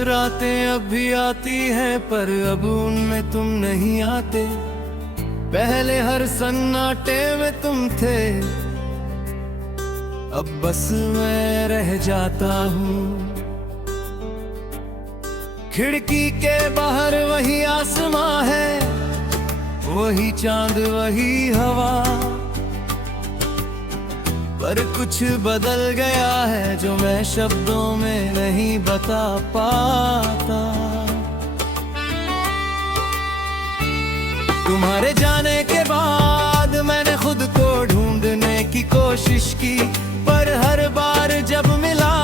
रातें अब भी आती हैं पर अब उनमें तुम नहीं आते। पहले हर सन्नाटे में तुम थे, अब बस मैं रह जाता हूँ। खिड़की के बाहर वही आसमां है, वही चांद वही हवा, पर कुछ बदल गया है जो मैं शब्दों में नहीं बता पाता। तुम्हारे जाने के बाद मैंने खुद को ढूंढने की कोशिश की, पर हर बार जब मिला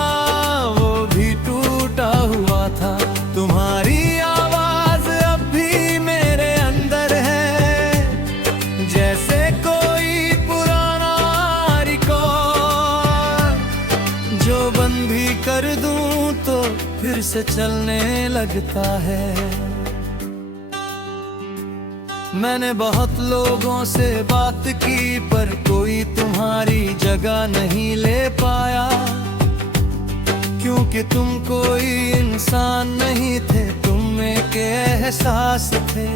वो भी टूटा हुआ था। तुम्हारी आवाज अब भी मेरे अंदर है, जैसे कोई पुराना रिकॉर्ड जो बंद भी कर दूं तो फिर से चलने लगता है। मैंने बहुत लोगों से बात की पर कोई तुम्हारी जगह नहीं ले पाया, क्योंकि तुम कोई इंसान नहीं थे, तुम एक एहसास थे।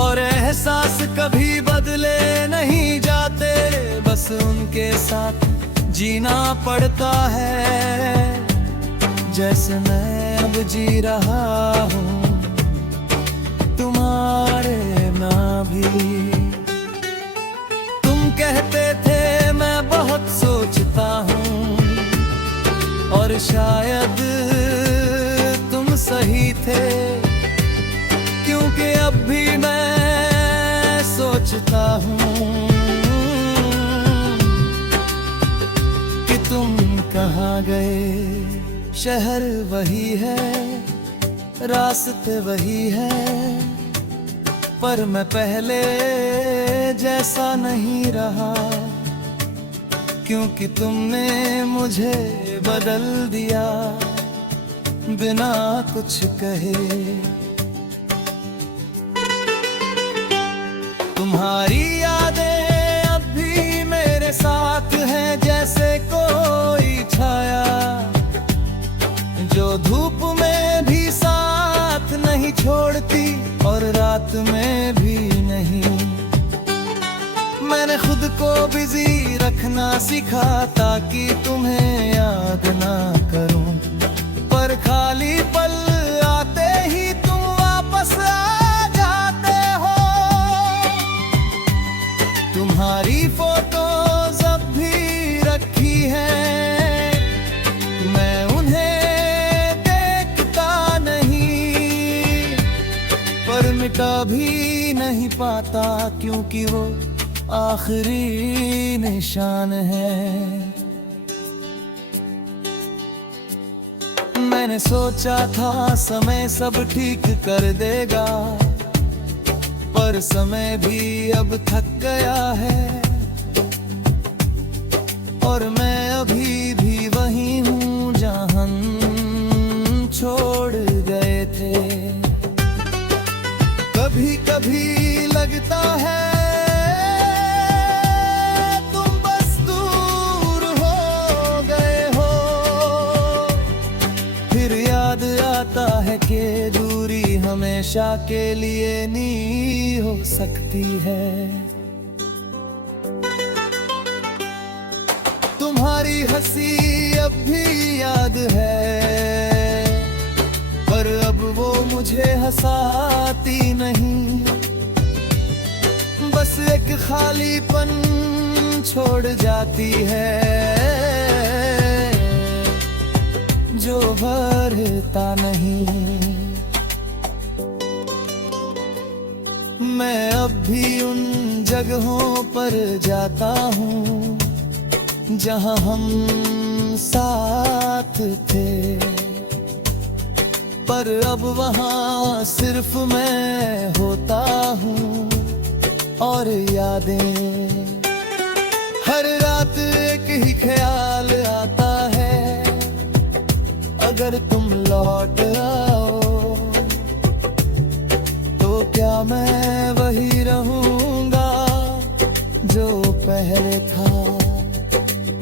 और एहसास कभी बदले नहीं जाते, बस उनके साथ जीना पड़ता है, जैसे मैं अब जी रहा हूँ तुम्हारे ना भी। तुम कहते थे मैं बहुत सोचता हूँ, और शायद तुम सही थे, क्योंकि अब भी मैं सोचता हूँ कि तुम कहाँ गए। शहर वही है, रास्ते वही है, पर मैं पहले जैसा नहीं रहा, क्योंकि तुमने मुझे बदल दिया बिना कुछ कहे। तुम्हारी यादें अब भी मेरे साथ हैं, जैसे कोई छाया जो धूप में भी साथ नहीं छोड़ती और रात में भी नहीं। मैंने खुद को बिजी रखना सीखा ताकि तुम्हें याद ना करूं, पर खाली पल आते ही तुम वापस आ जाते हो। तुम्हारी फोटोज अब भी रखी हैं, मैं उन्हें देखता नहीं, पर मिटा भी नहीं पाता, क्योंकि वो आखिरी निशान है। मैंने सोचा था समय सब ठीक कर देगा, पर समय भी अब थक गया है, और मैं अभी भी वही हूँ जहाँ हम छोड़ गए थे। कभी कभी लगता है कि दूरी हमेशा के लिए नहीं हो सकती है। तुम्हारी हंसी अब भी याद है, पर अब वो मुझे हंसाती नहीं, बस एक खालीपन छोड़ जाती है जो भरता नहीं। मैं अब भी उन जगहों पर जाता हूँ जहाँ हम साथ थे, पर अब वहाँ सिर्फ मैं होता हूँ और यादें। हर रात एक ही ख्याल आता है, अगर तुम लौट आओ तो क्या मैं वही रहूंगा जो पहले था।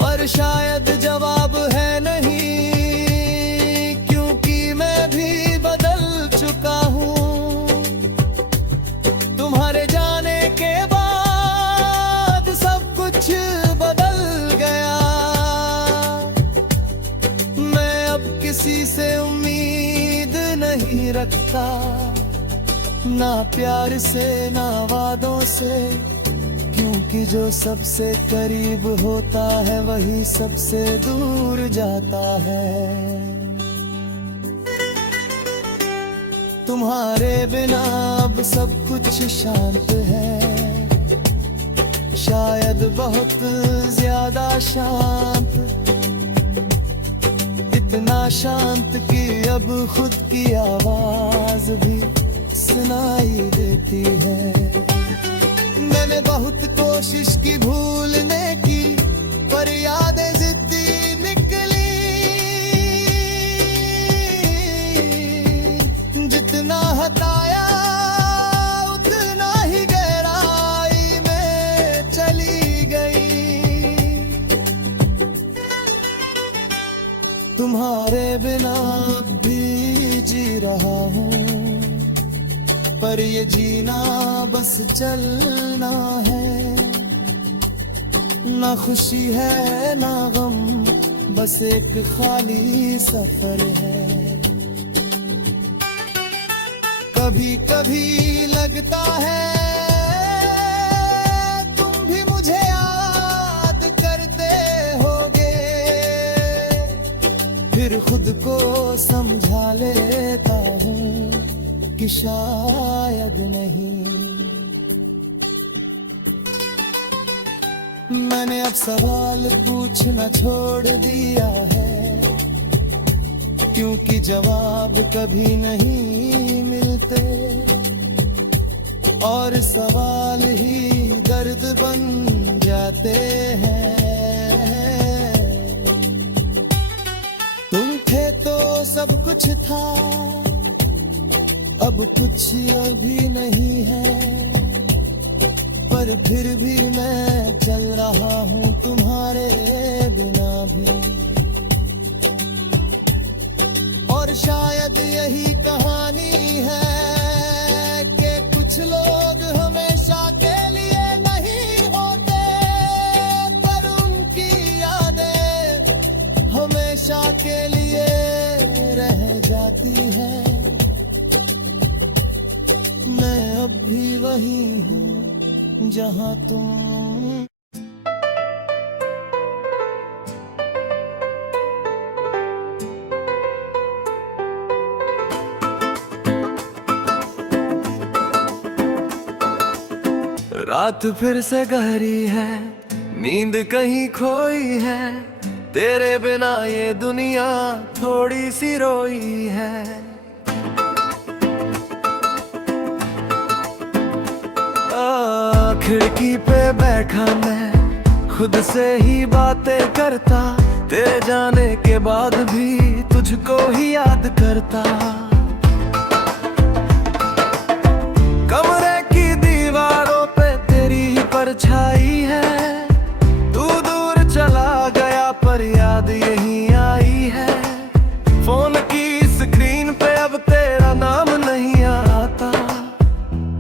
पर शायद जवाब है नहीं, क्योंकि सकता, ना प्यार से ना वादों से, क्योंकि जो सबसे करीब होता है वही सबसे दूर जाता है। तुम्हारे बिना अब सब कुछ शांत है, शायद बहुत ज्यादा शांत, इतना शांत कि अब खुद की आवाज भी सुनाई देती है। मैंने बहुत कोशिश की भूलने की, पर यादें जिद्दी निकली। जितना हटाया उतना ही गहराई में चली गई। तुम्हारे बिना भी जी रहा हूँ, पर ये जीना बस चलना है। ना खुशी है ना गम, बस एक खाली सफर है। कभी कभी लगता है तुम भी मुझे याद करते होगे, फिर खुद को समझा लेता हूँ कि शायद नहीं। मैंने अब सवाल पूछना छोड़ दिया है, क्योंकि जवाब कभी नहीं मिलते, और सवाल ही दर्द बन जाते हैं। तुम थे तो सब कुछ था, अब कुछ अभी नहीं है, पर फिर भी मैं चल रहा हूँ तुम्हारे बिना भी। और शायद यही कहानी है कि कुछ लोग हमेशा के लिए नहीं होते, पर उनकी यादें हमेशा के लिए रह जाती है। मैं अब भी वही हूँ जहाँ तुम। रात फिर से गहरी है, नींद कहीं खोई है, तेरे बिना ये दुनिया थोड़ी सी रोई है। खिड़की पे बैठा मैं खुद से ही बातें करता, तेरे जाने के बाद भी तुझको ही याद करता। कमरे की दीवारों पे तेरी ही परछाई है, तू दूर चला गया पर याद यही आई है। फोन की स्क्रीन पे अब तेरा नाम नहीं आता,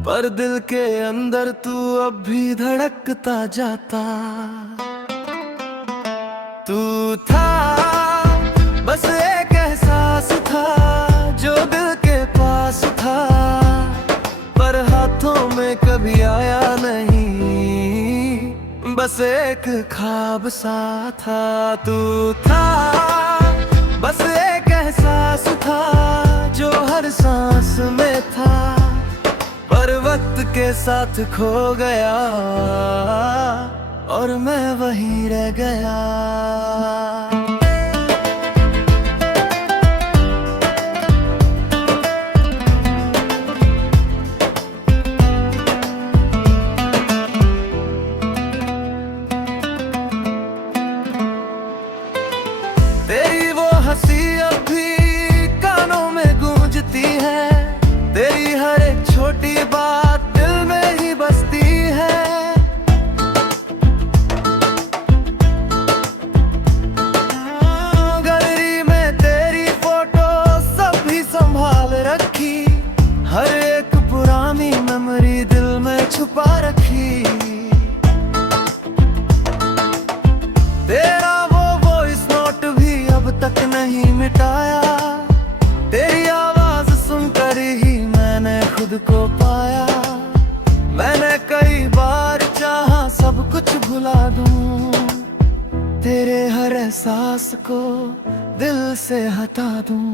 पर दिल के अंदर तू अब भी धड़कता जाता। तू था बस एक एहसास था जो दिल के पास था, पर हाथों में कभी आया नहीं, बस एक ख्वाब सा था। तू था बस एक एहसास था जो हर सांस में था, पर वक्त के साथ खो गया और मैं वहीं रह गया। तेरी वो हंसी अब भी कानों में गूंजती है, तेरी हर एक छोटी बात दिल में ही बसती है। सब कुछ भुला दूं, तेरे हर एहसास को दिल से हटा दूं।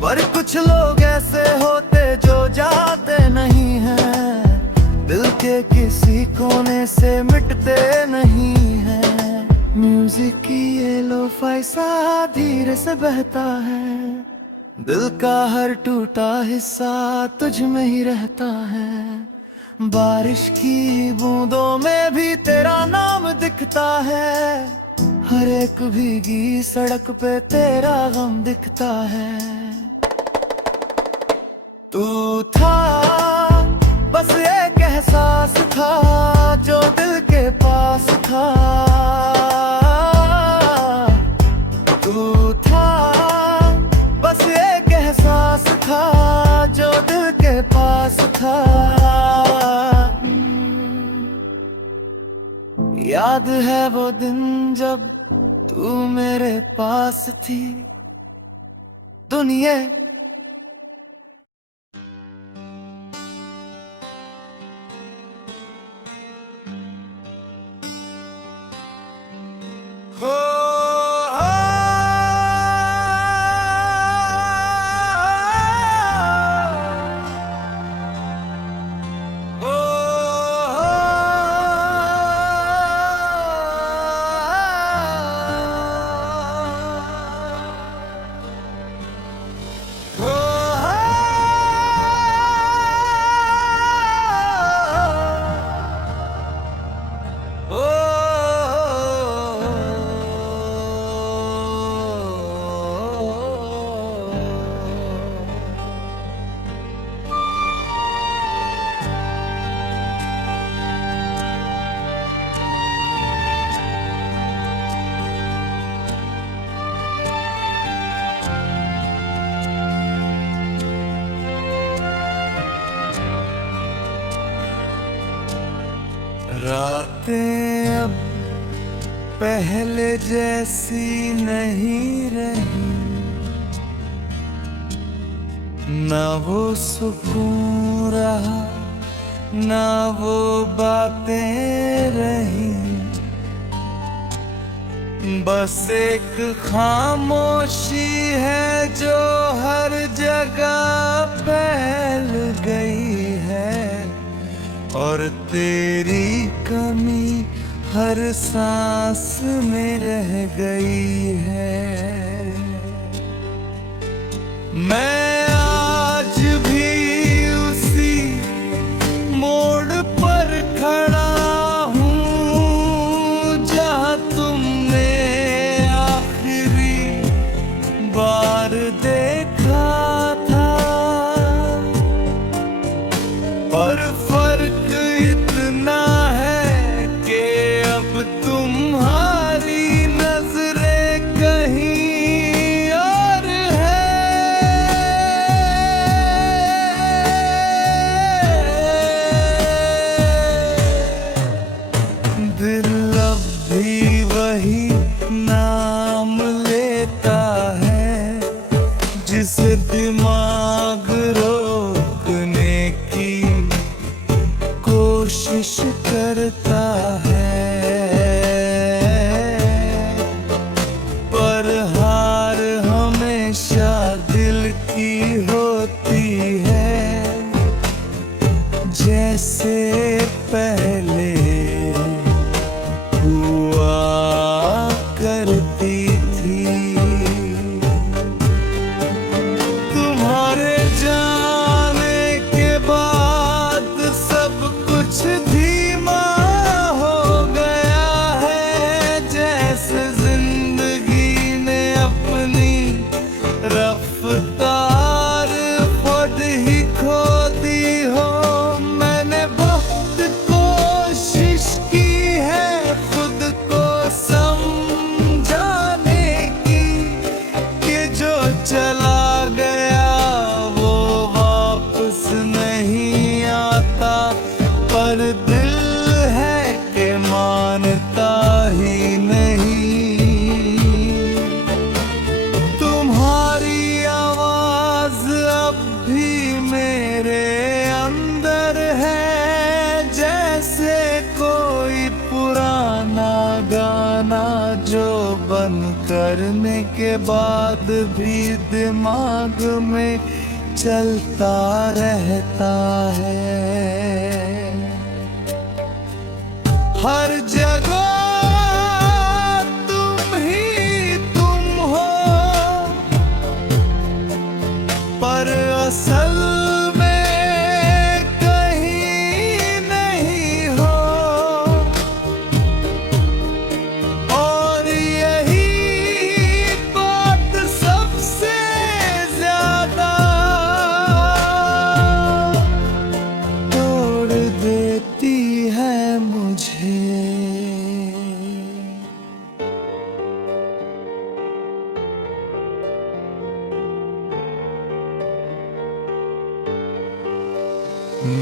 पर कुछ लोग ऐसे होते जो जाते नहीं हैं, दिल के किसी कोने से मिटते नहीं हैं। म्यूजिक की ये लो-फाई सा धीरे से बहता है, दिल का हर टूटा हिस्सा तुझ में ही रहता है। बारिश की बूंदों में भी तेरा नाम दिखता है, हर एक भीगी सड़क पे तेरा गम दिखता है। तू था बस एक एहसास था जो दिल के पास था। तू था बस एक एहसास था जो दिल के पास था। याद है वो दिन जब तू मेरे पास थी, दुनिया हो रातें अब पहले जैसी नहीं रही, ना वो सुकून रहा ना वो बातें रही। बस एक खामोशी है जो हर जगह फैल गई है, और तेरी कमी हर सांस में रह गई है। मैं आज भी उसी मोड़ पर खड़ा हूँ जहाँ तुमने आखिरी बार देखा था। पर फर्क इतना है कि अब तुम्हारी नजरें कहीं और है। दिल अब भी वही नाम लेता है जिसे दिमाग रोकने की कोशिश करता है। पर हार हमेशा दिल की होती है, जैसे पहले हुआ करती। जो बंद करने के बाद भी दिमाग में चलता रहता है। हर जगह तुम ही तुम हो, पर असल में कहीं नहीं हो। और यही बात सबसे ज्यादा तोड़ देती है मुझे।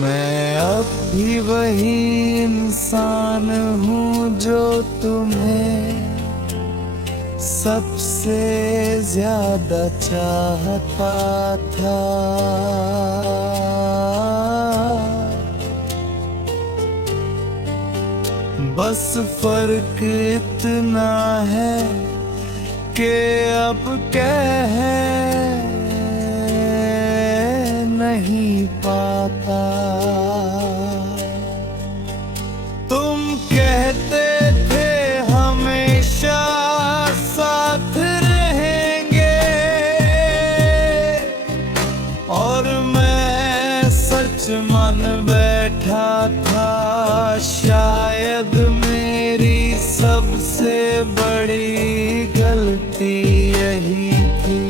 मैं अब भी वही इंसान हूँ जो तुम्हें सबसे ज्यादा चाहता था। बस फर्क इतना है कि अब कह नहीं पाता। तुम कहते थे हमेशा साथ रहेंगे, और मैं सच मान बैठा था शायद मेरी सबसे बड़ी गलती यही थी।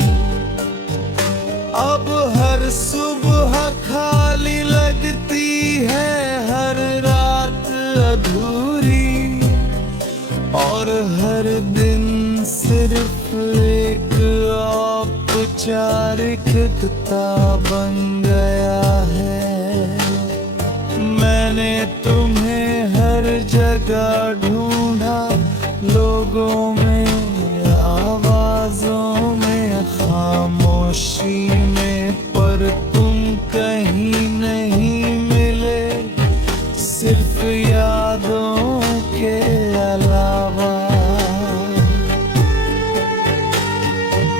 अब हर सुबह खाली लगती है, हर रात अधूरी, और हर दिन सिर्फ एक औपचारिकता बन गया है। मैंने तुम्हें हर जगह ढूंढा, लोगों में, आवाजों में, खामोशी में, पर तुम कहीं नहीं मिले, सिर्फ यादों के अलावा।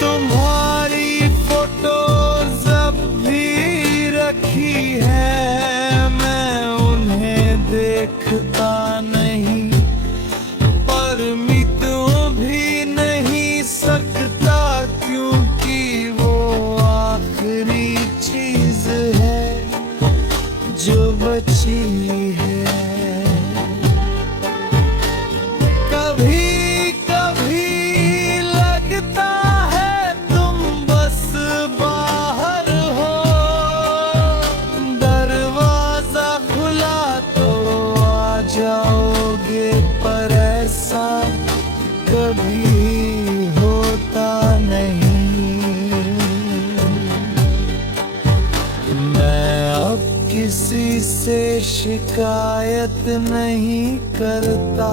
तुम्हारी फोटोज अब भी रखी है, मैं उन्हें देखता नहीं, पर मिटो भी नहीं सकता, क्योंकि वो आखिरी चीज है जो बची है। कभी कभी लगता है तुम बस बाहर हो, दरवाजा खुला तो आ जाओगे, पर ऐसा कभी होता नहीं। मैं अब किसी से शिकायत नहीं करता,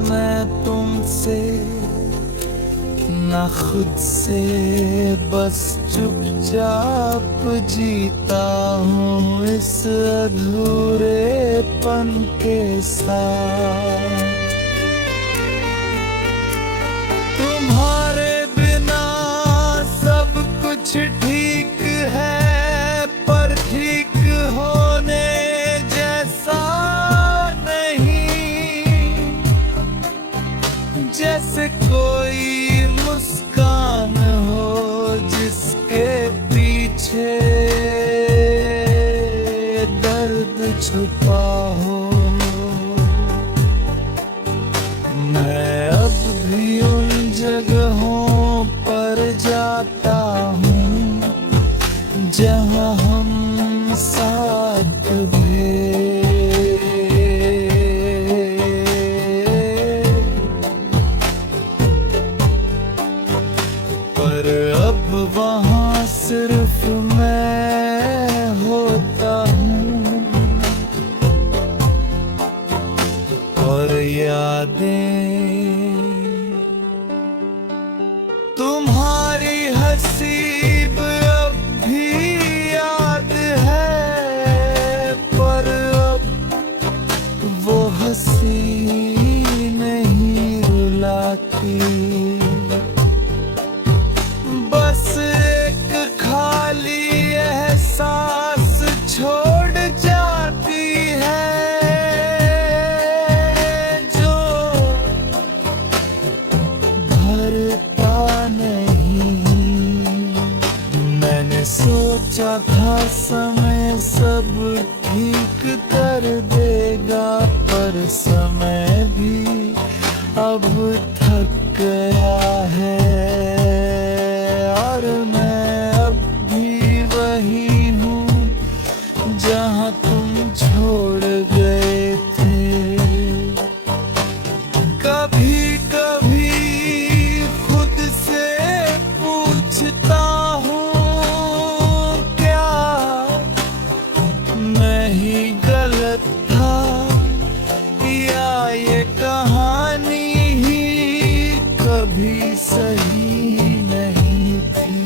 मैं तुमसे न खुद से, बस चुपचाप जीता हूँ इस अधूरेपन के साथ। तुम्हारे बिना सब कुछ ठीक है, पर ठीक होने जैसा नहीं। जैसे कोई मुस्कान हो जिसके पीछे दर्द छुपा हो। मैं अब भी उन जगहों पर जाता हूँ जहाँ हम साथ थे, पर अब वहाँ सिर्फ मैं होता हूँ, और यादें तुम्हारी हंसी अब भी याद है, पर अब वो हंसी नहीं रुलाती। अब थक गया है और मैं अब भी वही हूँ जहाँ तुम छोड़ गए थे। कभी कभी खुद से पूछता हूँ क्या मैं ही गलत था या ये कहानी ही कभी सही नहीं थी।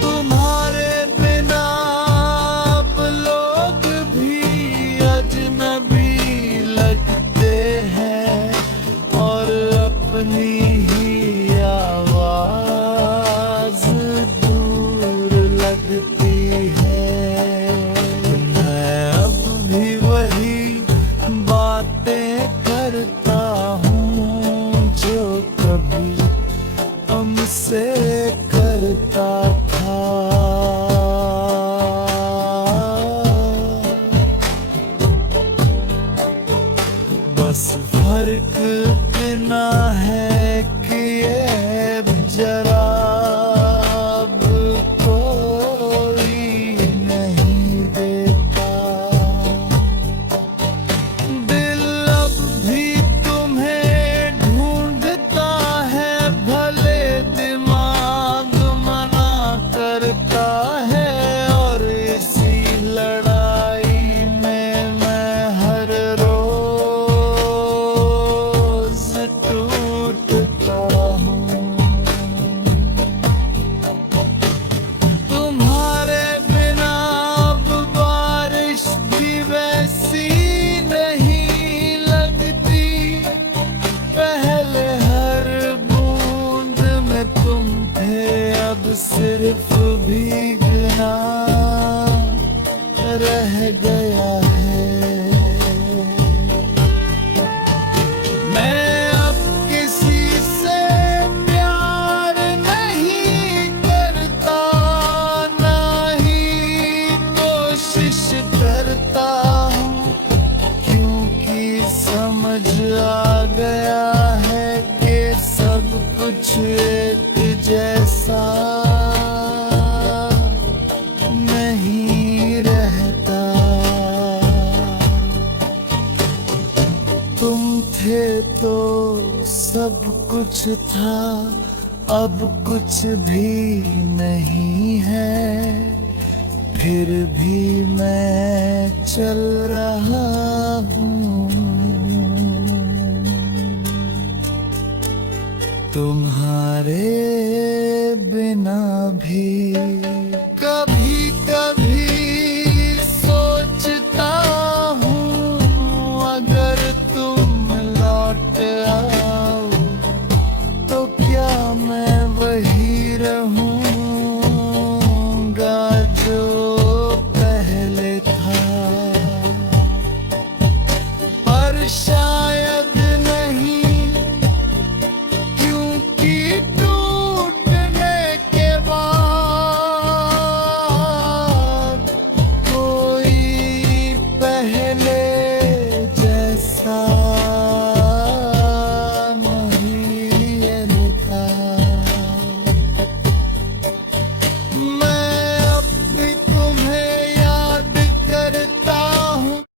तुम्हारे बिना अब लोग भी अजनबी लगते हैं और अपनी ही आवाज दूर लगती है। मैं अब भी वही बातें करता हूँ जो कभी हमसे करता था। बस फर्क इतना है कि ये जरा अब कोई नहीं देता। दिल अब भी तुम्हें ढूंढता है भले दिमाग मना करता है और इसी लड़ाई में मैं हर रोज टूटता हूँ। तुम्हारे बिना अब बारिश भी वैसी नहीं लगती। पहले हर बूंद में तुम थे अब सिर्फ भीगना रह गया है। मैं अब किसी से प्यार नहीं करता ना ही कोशिश करता हूँ क्योंकि समझ आ गया है कि सब कुछ एक जैसा नहीं रहता। तुम थे तो सब कुछ था, अब कुछ भी नहीं है। फिर भी मैं चल रहा हूँ।